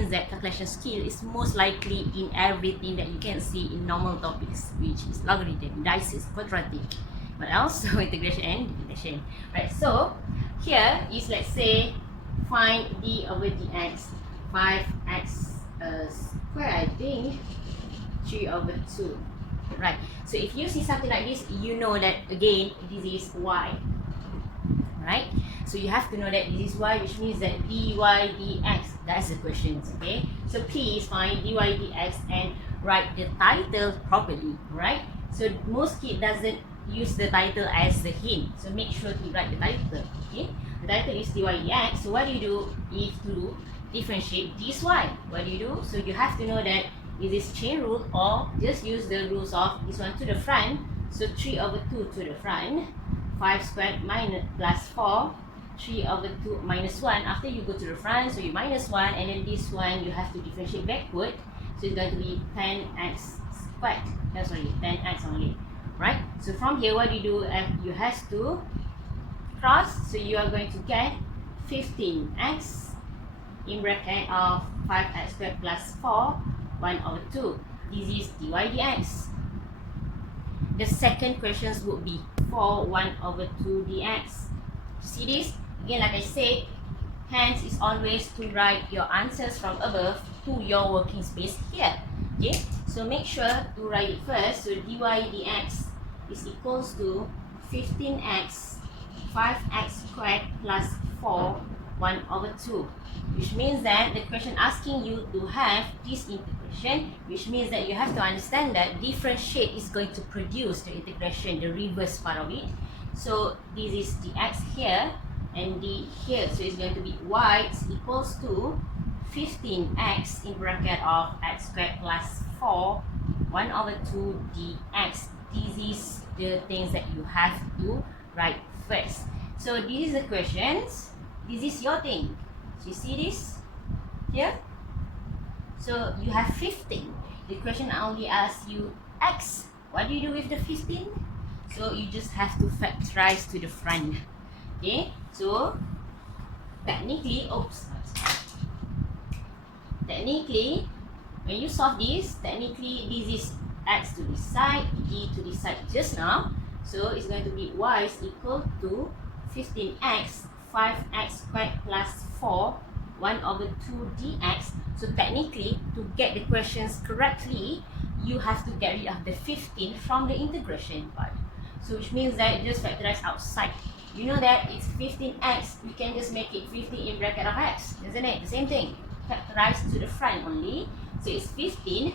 means that calculation skill is most likely in everything that you can see in normal topics, which is logarithm, indices, quadratic. What else? So integration and integration. Right, so here is, let's say, find d over dx, 5x squared, I think, 3 over 2. Right, so if you see something like this, you know that again this is y. Right, so you have to know that this is y, which means that dy dx, that's the question. Okay, so please find dy dx and write the title properly. Right, so most kids doesn't use the title as the hint, so make sure to write the title. Okay, the title is dy dx. So what do you do if to differentiate this y? What do you do? So you have to know that is this chain rule or just use the rules of this one to the front. So 3 over 2 to the front, 5 squared minus plus 4, 3 over 2 minus 1. After you go to the front, so you minus 1, and then this one you have to differentiate backward. So it's going to be 10x squared. No, sorry, 10x only. Right? So from here, what you do, you have to cross. So you are going to get 15x in bracket of 5x squared plus 4, 1 over 2. This is dy dx. The second questions would be for 1 over 2 dx. See this? Again, like I said, hence is always to write your answers from above to your working space here. Okay, so make sure to write it first. So dy dx is equals to 15x 5x squared plus 4 1 over 2, which means that the question asking you to have this integration, which means that you have to understand that differentiate is going to produce the integration, the reverse part of it. So this is dx here and d here, so it's going to be y is equals to 15x in bracket of x squared plus 4 1 over 2 dx. This is the things that you have to write first. So this is the questions. This is your thing. So you see this here? So you have 15. The question only asks you x. What do you do with the 15? So you just have to factorize to the front. Okay? So technically, when you solve this, technically this is x to this side, d to this side just now. So it's going to be y is equal to 15x 5x squared plus 4 1 over 2 dx. So technically, to get the questions correctly, you have to get rid of the 15 from the integration part. So which means that just factorize outside. You know that it's 15x, we can just make it 15 in bracket of x, isn't it? The same thing. Factorize to the front only. So it's 15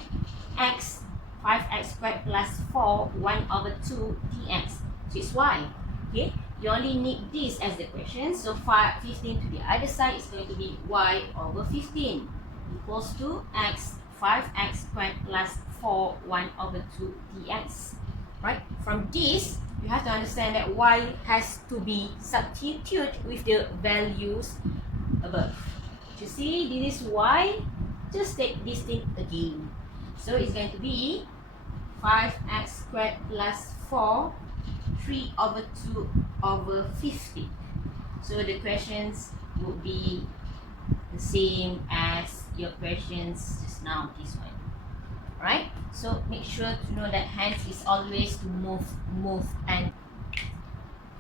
x 5x squared plus 4 1 over 2 dx. So it's y. Okay? You only need this as the question. So 15 to the other side is going to be y over 15 equals to x 5x squared plus 4 1 over 2 dx. Right? From this, you have to understand that y has to be substituted with the values above. You see, this is y. Just take this thing again. So it's going to be 5x squared plus 4 3 over 2 over 50. So the questions would be the same as your questions just now, this one. Right? So make sure to know that hands is always to move and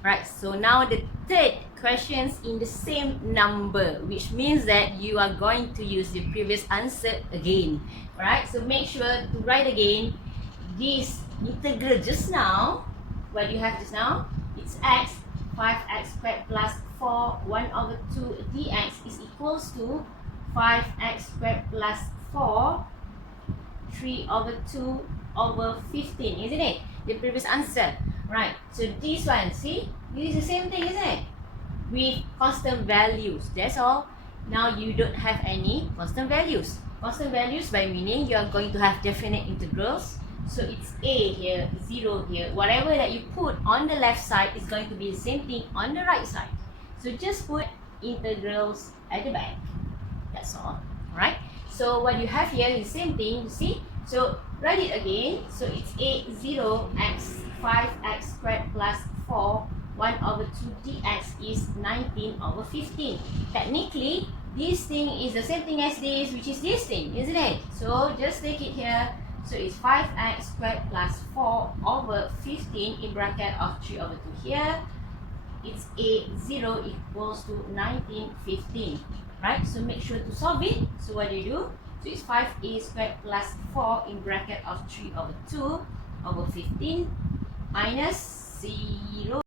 right. So now the third questions in the same number, which means that you are going to use the previous answer again. Right? So make sure to write again this integral just now. What you have just now, it's x 5x squared plus 4 1 over 2 dx is equals to 5x squared plus 4 3 over 2 over 15, isn't it? The previous answer. Right, so this one, see, this is the same thing, isn't it? With constant values, that's all. Now you don't have any constant values. Constant values by meaning you are going to have definite integrals. So it's a here, 0 here. Whatever that you put on the left side is going to be the same thing on the right side. So just put integrals at the back. That's all. Alright? So what you have here is the same thing, you see? So write it again. So it's a 0 x 5x squared plus 4 1 over 2 dx is 19 over 15. Technically, this thing is the same thing as this, which is this thing, isn't it? So just take it here. So it's 5x squared plus 4 over 15 in bracket of 3 over 2 here. It's 0 equals to 1915, right? So make sure to solve it. So what do you do? So it's 5a squared plus 4 in bracket of 3 over 2 over 15 minus 0.